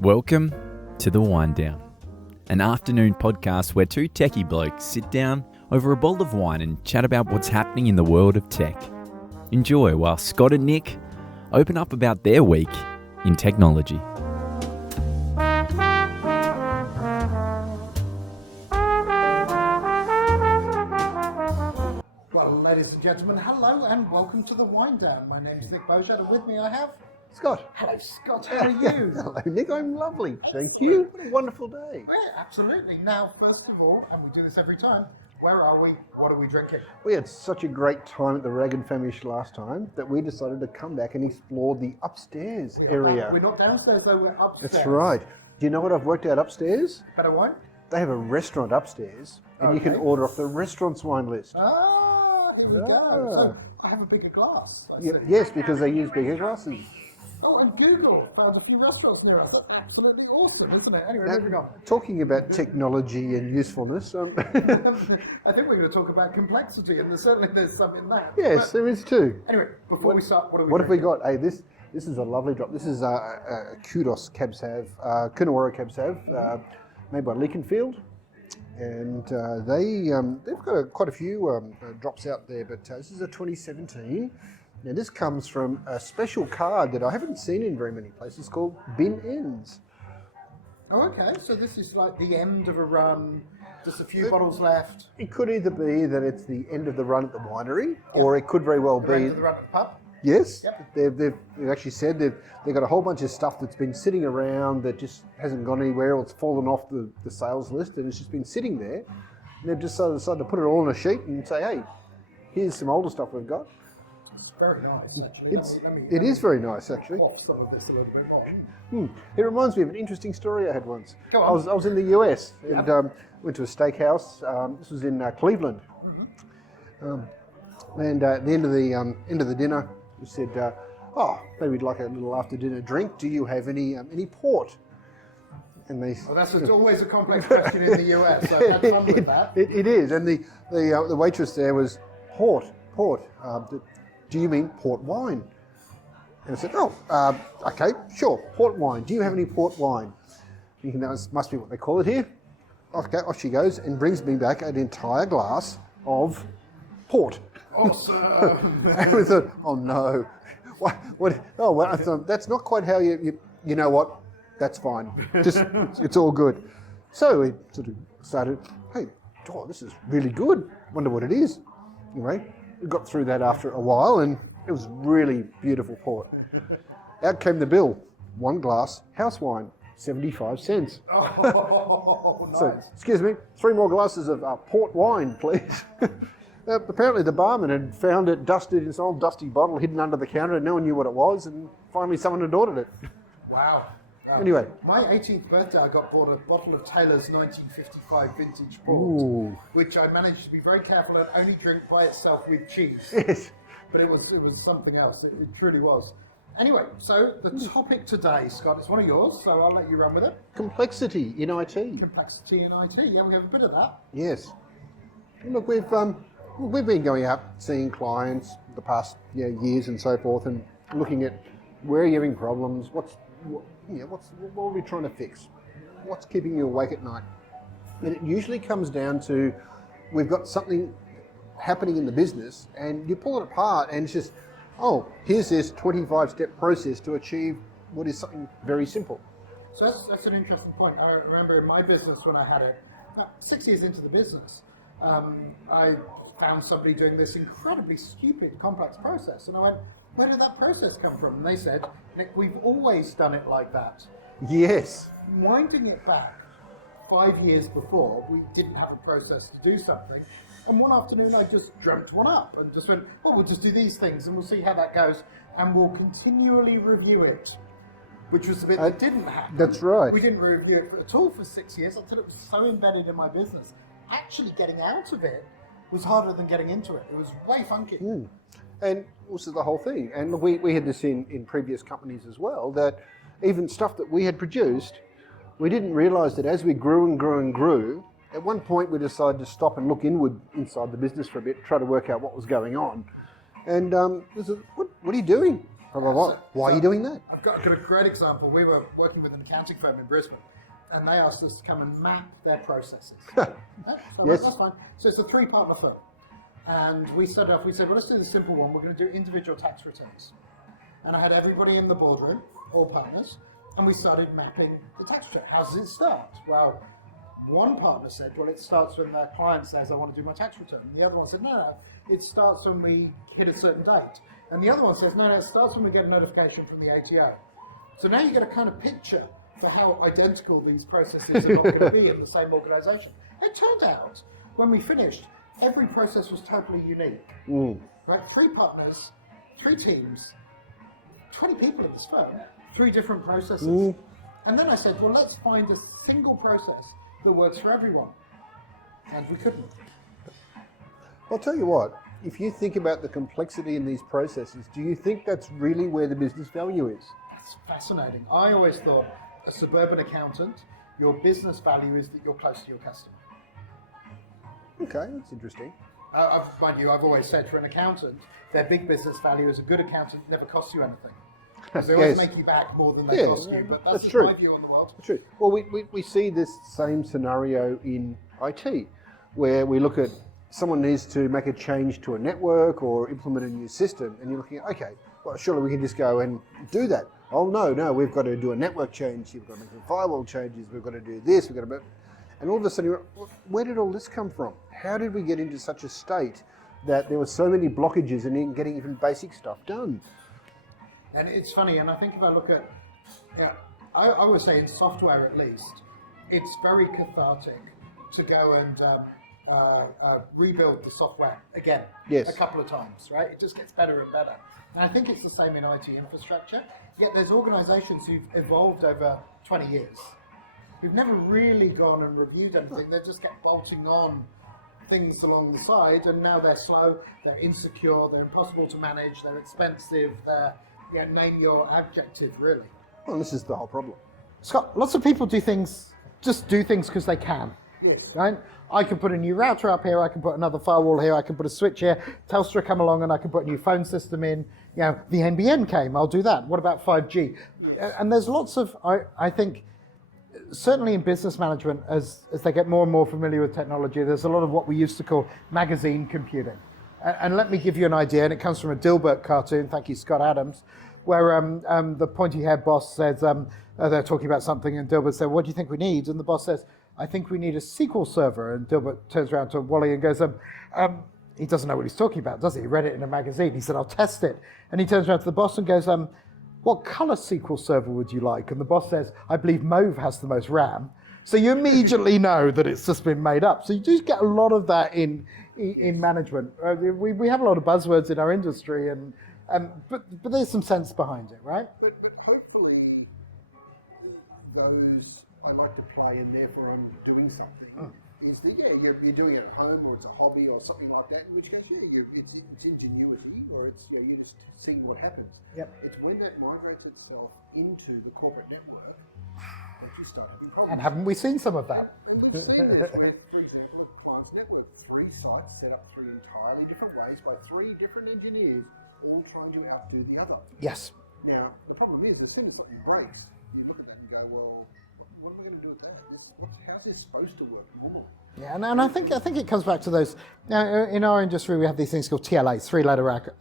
Welcome to the WineDown, an afternoon podcast where two techie blokes sit down over a bowl of wine and chat about what's happening in the world of tech. Enjoy while Scott and Nick open up about their week in technology. Well, ladies and gentlemen, hello and welcome to the WineDown. My name is Nick Bojad, and with me I have Scott. Hello, Scott. How are you? Hello, Nick. I'm lovely. Thank you. What a wonderful day. Yeah, absolutely. Now, first of all, and we do this every time, where are we? What are we drinking? We had such a great time at the Rag and Famish last time that we decided to come back and explore the upstairs area. We're not downstairs, though. We're upstairs. That's right. Do you know what I've worked out upstairs? Better wine? They have a restaurant upstairs, and you can order off the restaurant's wine list. Here we go. So I have a bigger glass. Yes, because they use bigger glasses. Oh, and Google found a few restaurants near us. That's absolutely awesome, isn't it? Anyway, moving on. Talking about technology and usefulness. I think we're going to talk about complexity, and there's some in that. Yes, there is too. Anyway, before we start, what have we got? Hey, this is a lovely drop. This is a Kudos Cab Sav, Coonawarra Cab Sav, made by Leakenfield. And they've got quite a few drops out there, but this is a 2017. Now this comes from a special card that I haven't seen in very many places called Bin Ends. Oh, okay. So this is like the end of a run, just a few bottles left. It could either be that it's the end of the run at the winery, or it could very well be... end of the run at the pub? Yes. Yep. They've actually said they've got a whole bunch of stuff that's been sitting around that just hasn't gone anywhere, or it's fallen off the sales list and it's just been sitting there. And they've just decided to put it all on a sheet and say, hey, here's some older stuff we've got. It's very nice, actually. It is very nice, actually. Watch some of this a little bit more. It reminds me of an interesting story I had once. Go on. I was in the US and went to a steakhouse. This was in Cleveland. And at the end of the dinner, we said, maybe we'd like a little after dinner drink. Do you have any port? And they. Well, that's always a complex question in the US. So have fun with that. It is, and the waitress there was port. Do you mean port wine? And I said, okay, sure, port wine. Do you have any port wine? Thinking that must be what they call it here. Okay, off she goes and brings me back an entire glass of port. Awesome. And we thought, oh no, what? Oh well, I thought, that's not quite how you know what? That's fine. Just it's all good. So we sort of started. Hey, this is really good. Wonder what it is. Anyway, we got through that after a while, and it was really beautiful port. Out came the bill. One glass house wine, 75 cents. Oh, nice. So, excuse me, 3 more glasses of port wine, please. Apparently the barman had found it dusted in some old dusty bottle hidden under the counter, and no one knew what it was, and finally someone had ordered it. Wow. Anyway. My 18th birthday, I got bought a bottle of Taylor's 1955 vintage port, which I managed to be very careful and only drink by itself with cheese. Yes. But it was something else. It truly was. Anyway, so the topic today, Scott, it's one of yours, so I'll let you run with it. Complexity in IT. Complexity in IT. Yeah, we have a bit of that. Yes. Look, we've been going out seeing clients the past years and so forth, and looking at where you're having problems. What are we trying to fix? What's keeping you awake at night? And it usually comes down to we've got something happening in the business, and you pull it apart, and it's just, here's this 25-step process to achieve what is something very simple. So that's an interesting point. I remember in my business when I had it, about 6 years into the business, I found somebody doing this incredibly stupid, complex process, and I went, where did that process come from? And they said, Nick, we've always done it like that. Yes. Winding it back 5 years before, we didn't have a process to do something. And one afternoon, I just dreamt one up and just went, we'll just do these things and we'll see how that goes. And we'll continually review it, which was the bit that didn't happen. That's right. We didn't review it at all for 6 years until it was so embedded in my business. Actually getting out of it was harder than getting into it. It was way funky. And also the whole thing, and we had this in previous companies as well, that even stuff that we had produced, we didn't realise that as we grew and grew and grew, at one point we decided to stop and look inward inside the business for a bit, try to work out what was going on. And we said, what are you doing? Blah, blah, blah. Why are you doing that? I've got a great example. We were working with an accounting firm in Brisbane, and they asked us to come and map their processes. So Yes. that's fine. So it's a 3-partner firm. And we set up, we said, well, let's do the simple one. We're going to do individual tax returns. And I had everybody in the boardroom, all partners, and we started mapping the tax return. How does it start? Well, one partner said, well, it starts when the client says, I want to do my tax return. And the other one said, no, it starts when we hit a certain date. And the other one says, no, it starts when we get a notification from the ATO. So now you get a kind of picture for how identical these processes are not going to be in the same organisation. It turned out, when we finished, every process was totally unique. Right? 3 partners, 3 teams, 20 people at this firm, 3 different processes. And then I said, well, let's find a single process that works for everyone. And we couldn't. I'll tell you what, if you think about the complexity in these processes, do you think that's really where the business value is? That's fascinating. I always thought, a suburban accountant, your business value is that you're close to your customer. Okay, that's interesting. Mind you, I've always said for an accountant, their big business value is a good accountant never costs you anything. Because they always make you back more than they cost you. But that's true. My view on the world. That's true. Well, we see this same scenario in IT, where we look at someone needs to make a change to a network or implement a new system, and you're looking at, okay, well, surely we can just go and do that. Oh, no, we've got to do a network change, we've got to make some firewall changes, we've got to do this, we've got to... And all of a sudden, where did all this come from? How did we get into such a state that there were so many blockages in getting even basic stuff done? And it's funny, and I think if I look at, I would say in software at least, it's very cathartic to go and rebuild the software again a couple of times, right? It just gets better and better. And I think it's the same in IT infrastructure, yet there's organizations who've evolved over 20 years. We've never really gone and reviewed anything. They just kept bolting on things along the side, and now they're slow, they're insecure, they're impossible to manage, they're expensive, they're, name your adjective, really. Well, this is the whole problem. Scott, lots of people do things because they can. Yes. Right? I can put a new router up here, I can put another firewall here, I can put a switch here, Telstra come along and I can put a new phone system in. The NBN came, I'll do that. What about 5G? Yes. And there's lots of, I think, certainly in business management, as they get more and more familiar with technology, there's a lot of what we used to call magazine computing. And let me give you an idea, and it comes from a Dilbert cartoon, thank you, Scott Adams, where the pointy-haired boss says, they're talking about something, and Dilbert said, what do you think we need? And the boss says, I think we need a SQL server. And Dilbert turns around to Wally and goes, he doesn't know what he's talking about, does he? He read it in a magazine. He said, I'll test it. And he turns around to the boss and goes, what color SQL server would you like? And the boss says, I believe mauve has the most RAM. So you immediately know that it's just been made up. So you do get a lot of that in management. We have a lot of buzzwords in our industry, but there's some sense behind it, right? But hopefully those I like to play and therefore I'm doing something. Is that, you're doing it at home, or it's a hobby or something like that, in which case, it's ingenuity, or it's, you're just seeing what happens. Yep. It's when that migrates itself into the corporate network that you start having problems. And haven't we seen some of that? And we've seen this with, for example, a client's network, 3 sites set up 3 entirely different ways by 3 different engineers, all trying to outdo the other. Yes. Now, the problem is, as soon as something breaks, you look at that and go, well, what are we going to do with that? How's this supposed to work normally? Yeah, and I think it comes back to those. Now, in our industry, we have these things called TLAs, 3-letter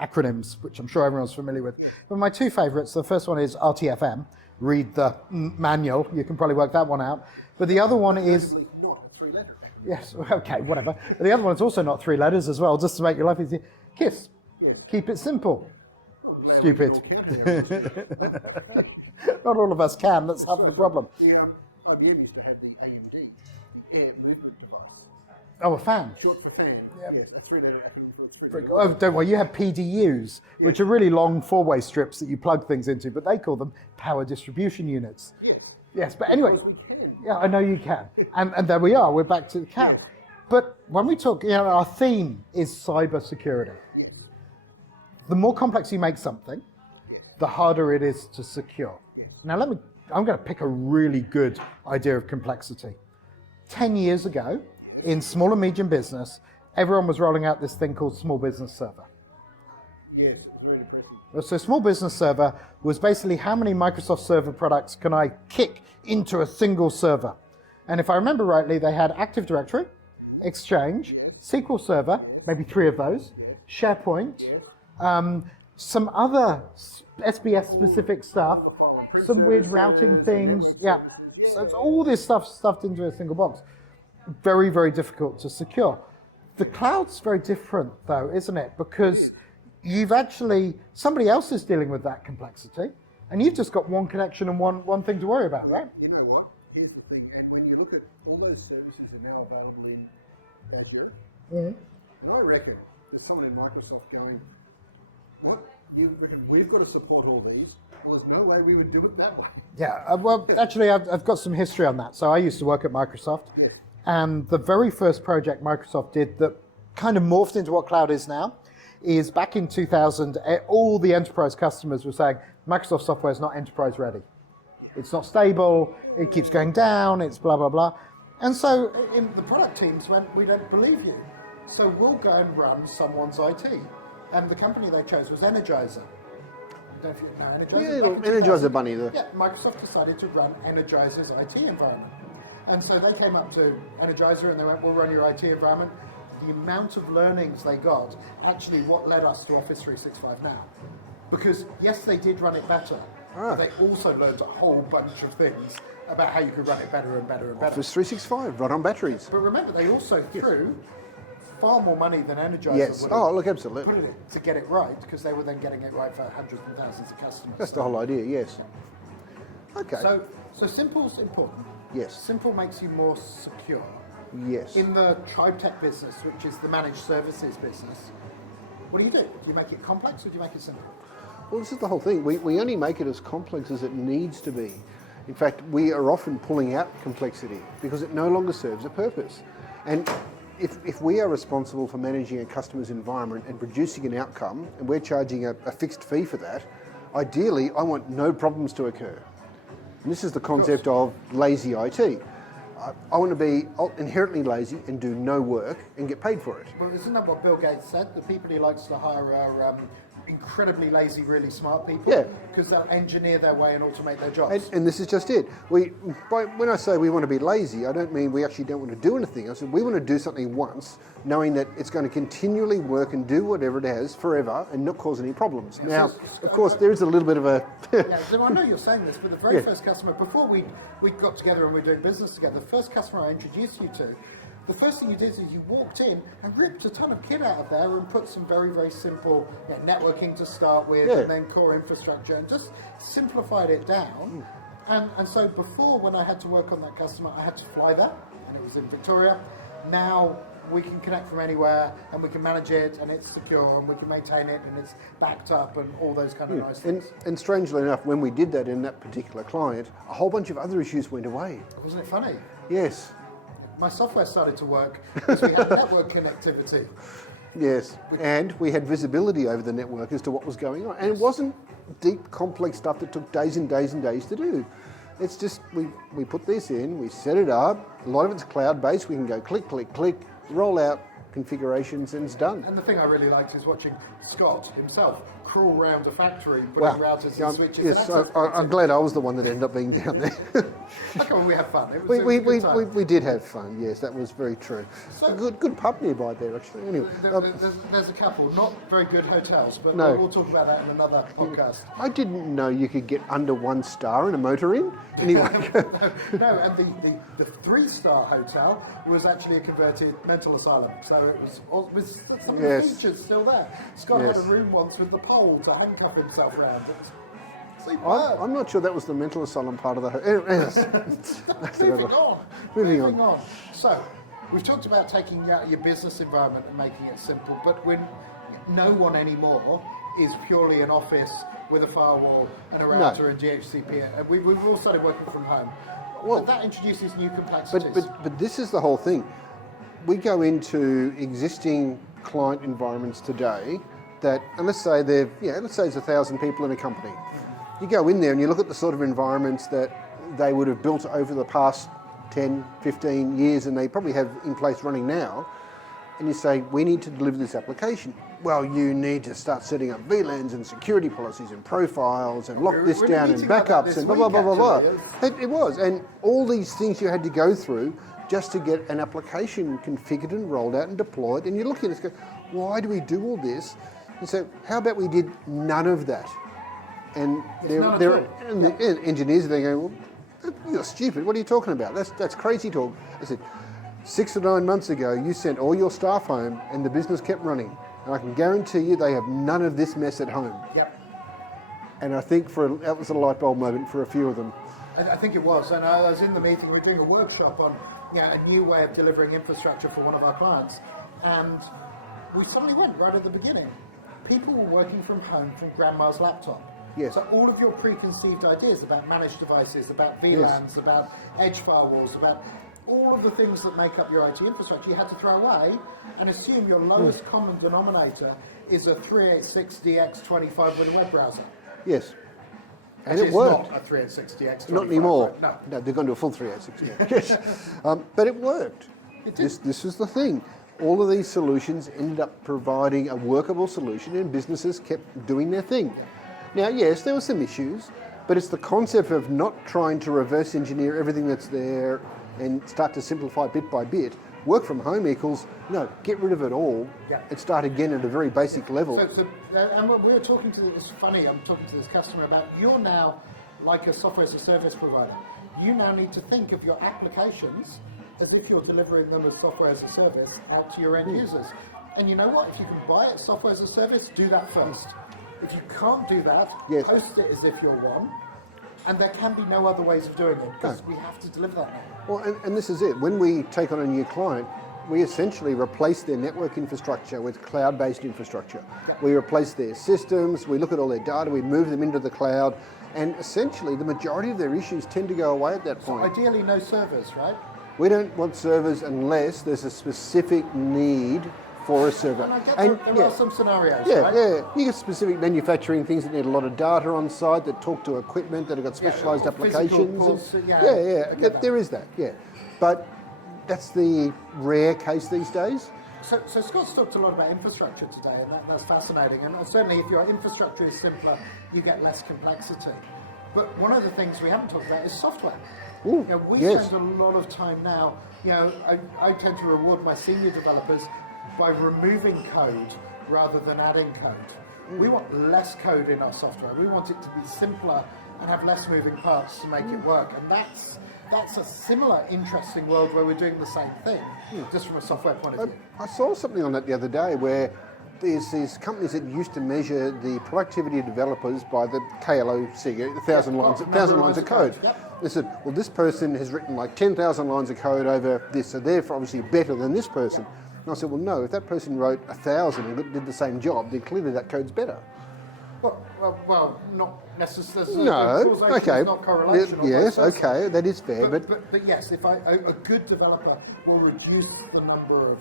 acronyms, which I'm sure everyone's familiar with. But my 2 favorites, the first one is RTFM. Read the manual. You can probably work that one out. But the other one is... not a 3-letter acronym. Yes, okay, whatever. But the other one is also not 3 letters as well, just to make your life easy. KISS. Yeah. Keep it simple. Well, Stupid. Not all of us can, that's half the problem. The IBM used to have the AMD, the Air Movement Device. Oh, a fan. Short for fan. Yep. Yes, a 3-letter acronym for a 3-letter. Oh, don't worry, you have PDUs, which are really long 4-way strips that you plug things into, but they call them power distribution units. Yes. Yes, but anyway. Because we can. Yeah, I know you can. And there we are, we're back to the can. Yes. But when we talk, our theme is cyber security. Yes. The more complex you make something, the harder it is to secure. Yes. Now I'm going to pick a really good idea of complexity. 10 years ago, in small and medium business, everyone was rolling out this thing called Small Business Server. Yes, it's really impressive. So small business server was basically how many Microsoft Server products can I kick into a single server? And if I remember rightly, they had Active Directory, Exchange, SQL Server, maybe 3 of those, SharePoint, some other SBS specific stuff, some weird routing things. Yeah, so it's all this stuff stuffed into a single box. Very, very difficult to secure. The cloud's very different though, isn't it? Because you've actually, somebody else is dealing with that complexity, and you've just got one connection and one thing to worry about, right? You know what? Here's the thing, and when you look at all those services are now available in Azure, and I reckon there's someone in Microsoft going, what? You reckon we've got to support all these? Well, there's no way we would do it that way. Yeah, well, actually, I've got some history on that. So I used to work at Microsoft, Yes. and the very first project Microsoft did that kind of morphed into what cloud is now is back in 2000, all the enterprise customers were saying, Microsoft software is not enterprise ready. It's not stable, it keeps going down, it's blah, blah, blah. And so in the product teams went, we don't believe you. So we'll go and run someone's IT. And the company they chose was Energizer. I don't know if you know Energizer. Yeah, Energizer Bunny. Yeah, Microsoft decided to run Energizer's IT environment. And so they came up to Energizer and they went, we'll run your IT environment. The amount of learnings they got, actually what led us to Office 365 now. Because yes, they did run it better, but they also learned a whole bunch of things about how you could run it better and better and better. Office 365, run on batteries. But remember, they also threw far more money than Energizer Yes. would Oh, have look, absolutely. put it in to get it right, because they were then getting it right for hundreds and thousands of customers. That's the whole idea, yes. Okay. So simple's important. Yes. Simple makes you more secure. Yes. In the TribeTech business, which is the managed services business, what do? Do you make it complex or do you make it simple? Well, this is the whole thing. We only make it as complex as it needs to be. In fact, we are often pulling out complexity because it no longer serves a purpose. And if we are responsible for managing a customer's environment and producing an outcome, and we're charging a fixed fee for that, ideally, I want no problems to occur. And this is the concept of lazy IT. I want to be inherently lazy and do no work and get paid for it. Well, isn't that what Bill Gates said? The people he likes to hire are incredibly lazy, really smart people, because they'll engineer their way and automate their jobs. And this is just it. When I say we want to be lazy, I don't mean we actually don't want to do anything. I said we want to do something once, knowing that it's going to continually work and do whatever it has forever and not cause any problems. Yeah, now, of course, there is a little bit of a... Yeah, so I know you're saying this, but the very first customer, before we got together and we were doing business together, the first customer I introduced you to, the first thing you did is you walked in and ripped a ton of kit out of there and put some very, very simple networking to start with, and then core infrastructure, and just simplified it down. And so before, when I had to work on that customer, I had to fly there, and it was in Victoria. Now we can connect from anywhere, and we can manage it, and it's secure, and we can maintain it, and it's backed up, and all those kind of nice things. And strangely enough, when we did that in that particular client, a whole bunch of other issues went away. Wasn't it funny? Yes. My software started to work because we had network connectivity. Yes, and we had visibility over the network as to what was going on. And it wasn't deep, complex stuff that took days and days and days to do. It's just, we put this in, we set it up, a lot of it's cloud-based, we can go click, click, click, roll out configurations, and it's done. And the thing I really liked is watching Scott himself crawl around a factory, putting routers and switches. Yes, I'm glad I was the one that ended up being down there. Okay, well, we had fun. It was a good time. We did have fun, yes, that was very true. So, a good pub nearby there, actually. Anyway, there's a couple, not very good hotels, but No. we'll talk about that in another podcast. I didn't know you could get under 1 star in a motor inn. Anyway. No, and the 3-star hotel was actually a converted mental asylum, so it was with some of the features still there. Scott had a room once with the pole to handcuff himself around. I'm not sure that was the mental asylum part of the hotel. Moving on. So, we've talked about taking out your business environment and making it simple, but when no one anymore is purely an office with a firewall and a router and DHCP, and we've all started working from home. Well, but that introduces new complexities. But this is the whole thing. We go into existing client environments today that, and let's say there's 1,000 people in a company. You go in there and you look at the sort of environments that they would have built over the past 10, 15 years, and they probably have in place running now, and you say, we need to deliver this application. well, you need to start setting up VLANs and security policies and profiles and lock this We're down and meeting about that backups this and blah, blah, week, blah, blah, actually. blah. It was, and all these things you had to go through just to get an application configured and rolled out and deployed. And you're looking at it and go, why do we do all this? And so how about we did none of that? And the engineers, they go, well, you're stupid. What are you talking about? That's crazy talk. I said, 6 to 9 months ago, you sent all your staff home and the business kept running. And I can guarantee you they have none of this mess at home. Yep. And I think that was a light bulb moment for a few of them. I think it was. And I was in the meeting, we were doing a workshop on a new way of delivering infrastructure for one of our clients. And we suddenly went right at the beginning. People were working from home from grandma's laptop. Yes. So all of your preconceived ideas about managed devices, about VLANs, about edge firewalls, about all of the things that make up your IT infrastructure, you had to throw away and assume your lowest common denominator is a 386DX25 with a web browser. Yes. And Actually, it worked. Not a 386DX25. Not anymore. Right? No, they've gone to a full 386. Yes. But it worked. It did. This is the thing. All of these solutions ended up providing a workable solution and businesses kept doing their thing. Yeah. Now, yes, there were some issues, but it's the concept of not trying to reverse engineer everything that's there and start to simplify bit by bit. Work from home equals, no, get rid of it all and start again at a very basic level. And we were talking to, it's funny, I'm talking to this customer about, you're now like a software as a service provider. You now need to think of your applications as if you're delivering them as software as a service out to your end users. And you know what? If you can buy it software as a service, do that first. If you can't do that, host it as if you're one. And there can be no other ways of doing it because we have to deliver that now. Well, and this is it. When we take on a new client, we essentially replace their network infrastructure with cloud-based infrastructure. Yeah. We replace their systems, we look at all their data, we move them into the cloud, and essentially the majority of their issues tend to go away at that point. So ideally no servers, right? We don't want servers unless there's a specific need for a server. And I get there are some scenarios, right? Yeah, you get specific manufacturing things that need a lot of data on site, that talk to equipment, that have got specialised applications. There is that, But that's the rare case these days. So Scott's talked a lot about infrastructure today, and that's fascinating. And certainly if your infrastructure is simpler, you get less complexity. But one of the things we haven't talked about is software. Ooh, we spend a lot of time now, I tend to reward my senior developers by removing code rather than adding code. We want less code in our software. We want it to be simpler and have less moving parts to make it work. And that's a similar interesting world where we're doing the same thing, just from a software point of view. I saw something on that the other day where there's these companies that used to measure the productivity of developers by the KLOC, 1,000 lines of code. Yep. They said, well, this person has written like 10,000 lines of code over this, so they're obviously better than this person. And I said, well, no, if that person wrote 1,000 and did the same job, then clearly that code's better. Well, not necessarily. No, okay. Not correlational. Yes, okay, that is fair. But yes, if a good developer will reduce the number of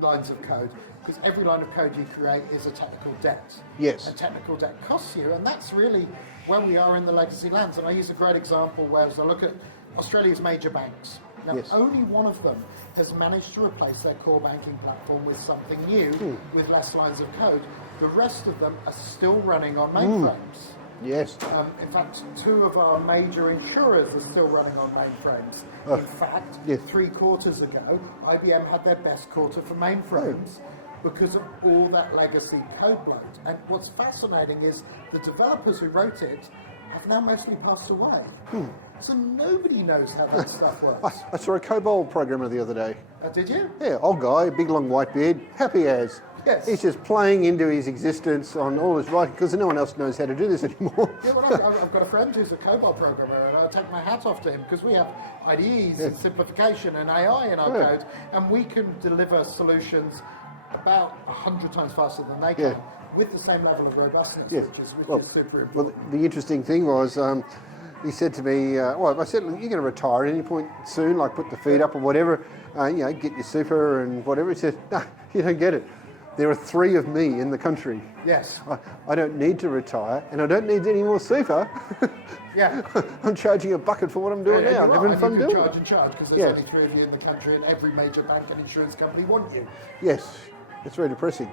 lines of code, because every line of code you create is a technical debt. Yes. And technical debt costs you, and that's really where we are in the legacy lands. And I use a great example where as I look at Australia's major banks. Now, only one of them has managed to replace their core banking platform with something new, with less lines of code. The rest of them are still running on mainframes. Yes. In fact, 2 of our major insurers are still running on mainframes. In fact, 3 quarters ago, IBM had their best quarter for mainframes because of all that legacy code bloat. And what's fascinating is the developers who wrote it have now mostly passed away. So nobody knows how that stuff works. I saw a COBOL programmer the other day. Did you? Yeah, old guy, big long white beard, happy as. Yes. He's just playing into his existence on all his writing because no one else knows how to do this anymore. Yeah, well, I've got a friend who's a COBOL programmer, and I take my hat off to him because we have IDEs and simplification and AI in our code, and we can deliver solutions about 100 times faster than they can with the same level of robustness, which is super important. Well, the interesting thing was, he said to me, I said, look, you're going to retire at any point soon, like put the feet up or whatever, get your super and whatever. He said, no, you don't get it. There are 3 of me in the country. Yes. I don't need to retire, and I don't need any more super. I'm charging a bucket for what I'm doing now. I'm having fun doing it. You can charge because there's only 3 of you in the country, and every major bank and insurance company want you. Yes, it's very depressing.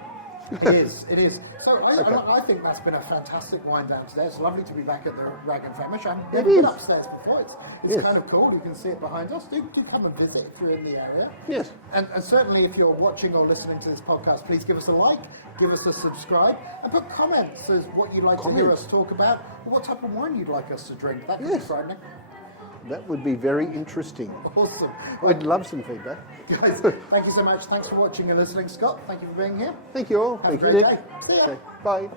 It is. So I think that's been a fantastic wind down today. It's lovely to be back at the Rag and Famish. I've never been upstairs before. It's kind of cool. You can see it behind us. Do come and visit if you're in the area. Yes. And certainly if you're watching or listening to this podcast, please give us a like, give us a subscribe, and put comments as what you'd like to hear us talk about, or what type of wine you'd like us to drink. That could be frightening. That would be very interesting. Awesome. I'd love some feedback. Guys, thank you so much. Thanks for watching and listening. Scott, thank you for being here. Thank you all. Have Thank a you, great Nick. day. See ya. Okay. Bye.